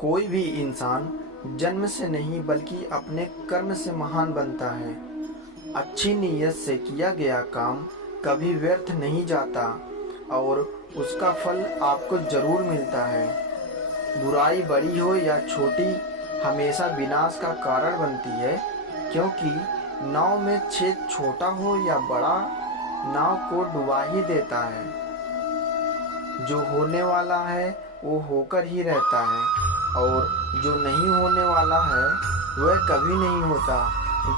कोई भी इंसान जन्म से नहीं बल्कि अपने कर्म से महान बनता है। अच्छी नीयत से किया गया काम कभी व्यर्थ नहीं जाता और उसका फल आपको जरूर मिलता है। बुराई बड़ी हो या छोटी हमेशा विनाश का कारण बनती है, क्योंकि नाव में छेद छोटा हो या बड़ा नाव को डुबा ही देता है। जो होने वाला है वो होकर ही रहता है और जो नहीं होने वाला है वह कभी नहीं होता।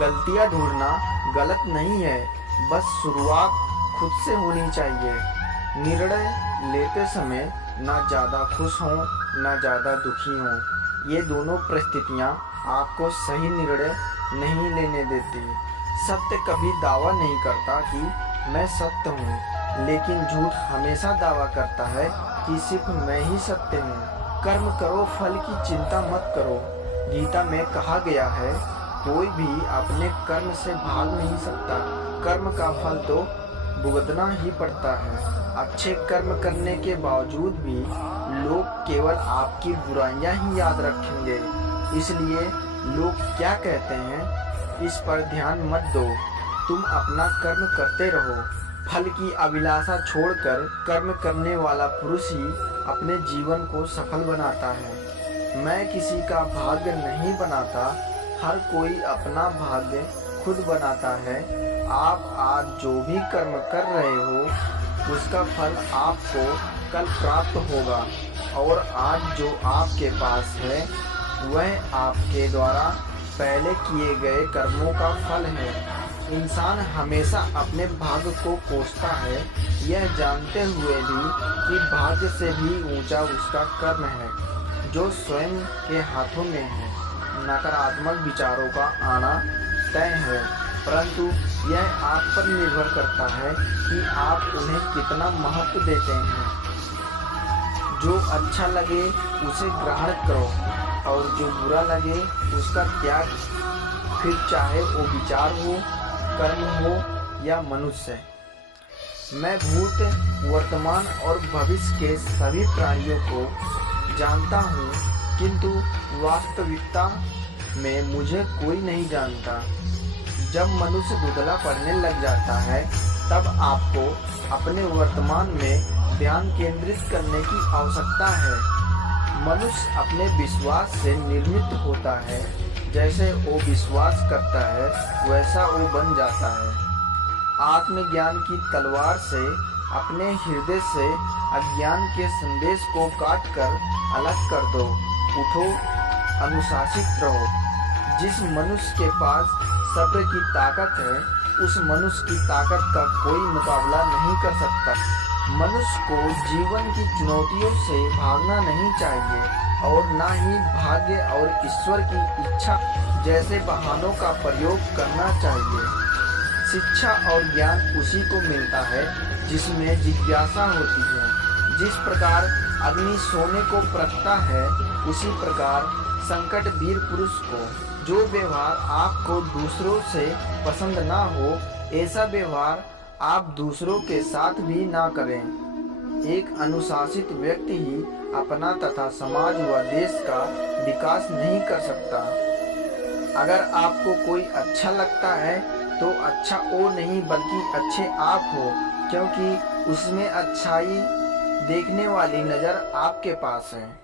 गलतियां ढूंढना गलत नहीं है, बस शुरुआत खुद से होनी चाहिए। निर्णय लेते समय ना ज़्यादा खुश हों ना ज़्यादा दुखी हों। ये दोनों परिस्थितियाँ आपको सही निर्णय नहीं लेने देती। सत्य कभी दावा नहीं करता कि मैं सत्य हूँ, लेकिन झूठ हमेशा दावा करता है कि सिर्फ मैं ही सत्य हूँ। कर्म करो, फल की चिंता मत करो। गीता में कहा गया है, कोई भी अपने कर्म से भाग नहीं सकता। कर्म का फल तो भुगतना ही पड़ता है। अच्छे कर्म करने के बावजूद भी लोग केवल आपकी बुराइयां ही याद रखेंगे। इसलिए लोग क्या कहते हैं, इस पर ध्यान मत दो। तुम अपना कर्म करते रहो। फल की अभिलाषा छोड़कर कर्म करने वाला पुरुष ही अपने जीवन को सफल बनाता है। मैं किसी का भाग्य नहीं बनाता, हर कोई अपना भाग्य खुद बनाता है। आप आज जो भी कर्म कर रहे हो उसका फल आपको कल प्राप्त होगा, और आज जो आपके पास है वह आपके द्वारा पहले किए गए कर्मों का फल है। इंसान हमेशा अपने भाग्य को कोसता है, यह जानते हुए भी कि भाग्य से भी ऊंचा उसका कर्म है जो स्वयं के हाथों में है। नकारात्मक विचारों का आना तय है, परंतु यह आप पर निर्भर करता है कि आप उन्हें कितना महत्व देते हैं। जो अच्छा लगे उसे ग्रहण करो और जो बुरा लगे उसका त्याग। फिर चाहे वो विचार हो, कर्म हो या मनुष्य। मैं भूत, वर्तमान और भविष्य के सभी प्राणियों को जानता हूँ, किंतु वास्तविकता में मुझे कोई नहीं जानता। जब मनुष्य धुंधला पड़ने लग जाता है तब आपको अपने वर्तमान में ध्यान केंद्रित करने की आवश्यकता है। मनुष्य अपने विश्वास से निर्मित होता है। जैसे वो विश्वास करता है वैसा वो बन जाता है। आत्मज्ञान की तलवार से अपने हृदय से अज्ञान के संदेश को काटकर अलग कर दो। उठो, अनुशासित रहो। जिस मनुष्य के पास सब्र की ताकत है उस मनुष्य की ताकत का कोई मुकाबला नहीं कर सकता। मनुष्य को जीवन की चुनौतियों से भागना नहीं चाहिए और ना ही भाग्य और ईश्वर की इच्छा जैसे बहानों का प्रयोग करना चाहिए। शिक्षा और ज्ञान उसी को मिलता है जिसमें जिज्ञासा होती है। जिस प्रकार अग्नि सोने को परखता है, उसी प्रकार संकट वीर पुरुष को। जो व्यवहार आपको दूसरों से पसंद ना हो, ऐसा व्यवहार आप दूसरों के साथ भी ना करें। एक अनुशासित व्यक्ति ही अपना तथा समाज व देश का विकास नहीं कर सकता। अगर आपको कोई अच्छा लगता है तो अच्छा वो नहीं बल्कि अच्छे आप हो, क्योंकि उसमें अच्छाई देखने वाली नज़र आपके पास है।